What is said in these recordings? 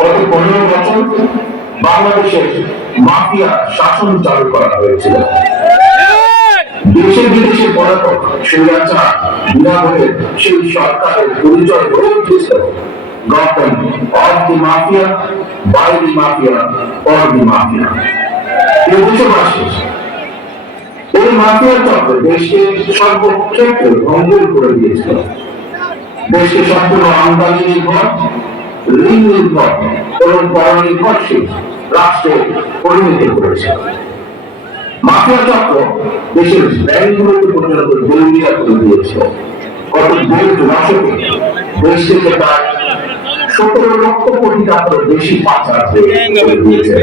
গত 15 বছর বাংলাদেশে মাফিয়া শাসন চালু করা হয়েছিল। দেশে বিদেশে পলাতক স্বৈরাচার বিনাভোটের সেই সরকারের পরিচয় হয়ে উঠেছিল গঠন of the mafia, by the mafia, for the mafia. দেশবাসী, এই মাফিয়া চক্র দেশকে সর্বক্ষেত্রে ভঙ্গুর করে দিয়েছিল। দেশকে সম্পূর্ণ আমদানি নির্ভর, ঋণ নির্ভর এবং পরনির্ভরশীল রাষ্ট্রে পরিণত করেছে। মাফিয়া চক্র দেশের ব্যাংকগুলোকে পর্যন্ত দেউলিয়া করে দিয়েছিল। গত 2 দশকে দেশ থেকে প্রায় 17 লক্ষ কোটি টাকার বেশি পাচার হয়ে গিয়েছে।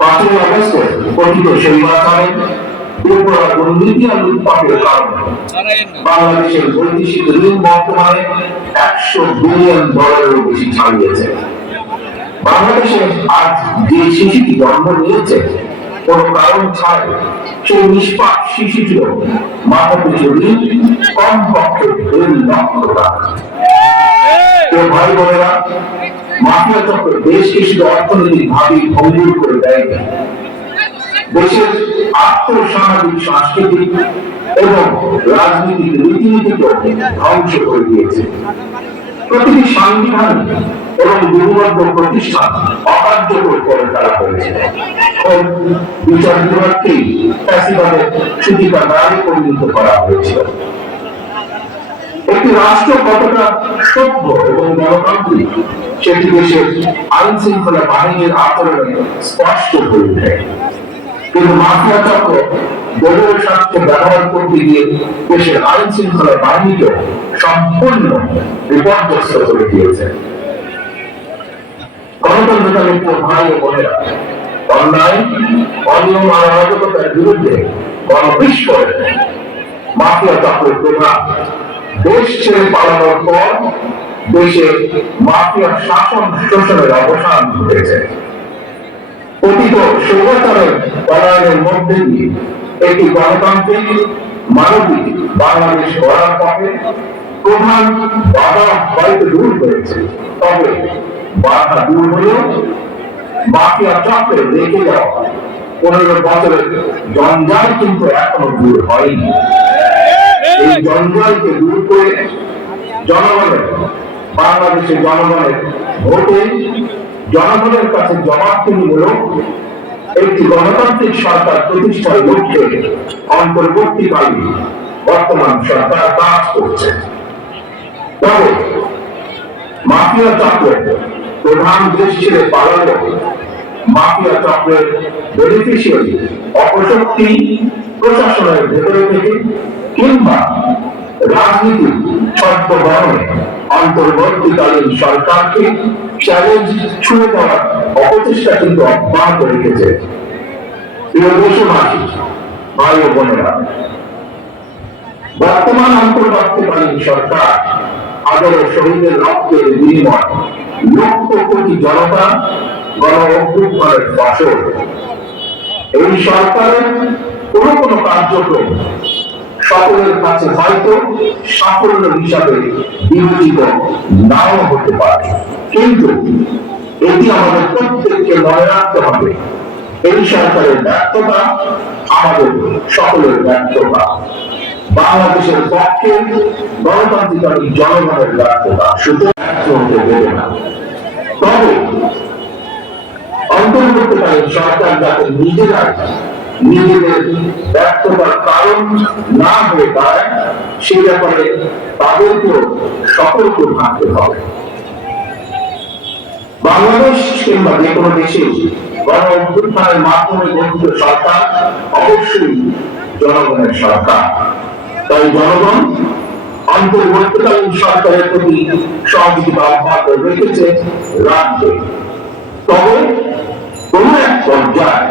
5ই আগস্টে কথিত স্বৈরাচারের দুর্বল দুর্নীতি আর লুটপাটের কারণে বাংলাদেশের বৈদেশিক ঋণ বর্তমানে $100 বিলিয়ন বেশি ছাড়িয়েছে। বাংলাদেশে আজ যে শিশুটি জন্ম নিয়েছে কোন কারণ ছাড়াই, সেই নিষ্পাপ শিশুটির মাথা পিছু ঋণ কমপক্ষে 2 লক্ষ টাকা। ভাই বোনেরা, মাফিয়া চক্র দেশকে শুধু অর্থনৈতিক ভাবে ভঙ্গুর করে দেয়, দেশের আর্থসামাজিক, সাংস্কৃতিক এবং রাজনৈতিক রীতিনীতিকে ধ্বংস করে দিয়েছে। প্রতিটি সাংবিধানিক এবং বিধিবদ্ধ প্রতিষ্ঠান অকার্যকর করে ফেলা হয়েছে। বিচার বিভাগকেই ফ্যাসিবাদের সূতিকাগারে পরিণত করা হয়েছিল। একটি রাষ্ট্র কতটা সভ্য এবং গণতান্ত্রিক সেটি দেশের আইন শৃঙ্খলা বাহিনীর আচরণে স্পষ্ট হয়ে ওঠে। কিন্তু মাফিয়া চক্র দলীয় স্বার্থে ব্যবহার করতে গিয়ে দেশের আইন শৃঙ্খলা বাহিনীকে সম্পূর্ণ বিপর্যস্ত করে দিয়েছে। গণতন্ত্রকামী ভাই ও বোনেরা, অন্যায়, অনিয়ম আর অরাজকতার বিরুদ্ধে গণবিস্ফোরণ মাফিয়া চক্রের প্রভাব দেশ ছেড়ে পালানোর পর দেশে মাফিয়া শাসন শোষণের অবসান ঘটেছে। অতীত স্বৈরাচারের পলায়নের মধ্যে দিয়ে একটি গণতান্ত্রিক মানবিক বাংলাদেশ গড়ার পথে প্রধান বাধা হয়তো দূর হয়েছে, তবে বাধা দূর হলেও মাফিয়া চক্রে রেখে যাওয়া 15 বছরের জঞ্জাল কিন্তু এখনো দূর হয়নি। এই জঞ্জালকে দূর করে জনগণের, বাংলাদেশের জনগণের ভোটে জনগণের কাছে জবাবদিহিমূলক একটি গণতান্ত্রিক সরকার প্রতিষ্ঠার লক্ষ্যে অন্তর্বর্তীকালীন বর্তমান সরকার কাজ করছে। তবে মাফিয়া চক্রের প্রধান দেশ ছেড়ে পালানো, মাফিয়া চক্রের বেনিফিশিয়ারি অপশক্তি প্রশাসনের ভেতরে থেকে কিংবা রাজনীতির ছদ্মবেশে অন্তর্বর্তীকালীন সরকারকে চ্যালেঞ্জ ছুঁড়ে দেওয়ার অপচেষ্টা কিন্তু অব্যাহত রেখেছে। প্রিয় দেশবাসী, ভাই ও বোনেরা, বর্তমান অন্তর্বর্তীকালীন সরকার হাজারো শহীদের রক্তের বিনিময় লক্ষ কোটি জনতা গণ অভ্যুত্থানের ফসল। এই সরকারের কোন কোন কার্যক্রম সকলের কাছে হয়তো সাফল্য হিসাবে বিবেচিত নাও হতে পারে, কিন্তু এটি আমাদের প্রত্যেককে মনে রাখতে হবে, এই সরকারের ব্যর্থতা আমাদের সকলের ব্যর্থতা, বাংলাদেশের পক্ষে গণতান্ত্রিক জনগণের ব্যর্থতা। শুধু ব্যর্থ হতে দেবে না। তবে অন্তর্বর্তীকালীন সরকার যাতে নিজেরাই নিজেদের ব্যর্থতার কারণ না হয়ে দাঁড়ায়, সে ব্যাপারে তাদেরকেও সতর্ক থাকতে হবে। বাংলাদেশ কিংবা যে কোনো দেশে গণ অভ্যুত্থানের মাধ্যমে গঠিত সরকার অবশ্যই জনগণের সরকার। তাই জনগণ অন্তর্বর্তীকালীন সরকারের প্রতি সহযোগিতা অব্যাহত রেখেছে, রাখবে। তবে কোন এক পর্যায়ে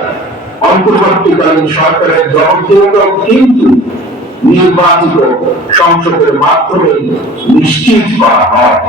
অন্তর্বর্তীকালীন সরকারের জবাবদিহিতা কিন্তু নির্বাচিত সংসদের মাধ্যমে নিশ্চিত করা হয়।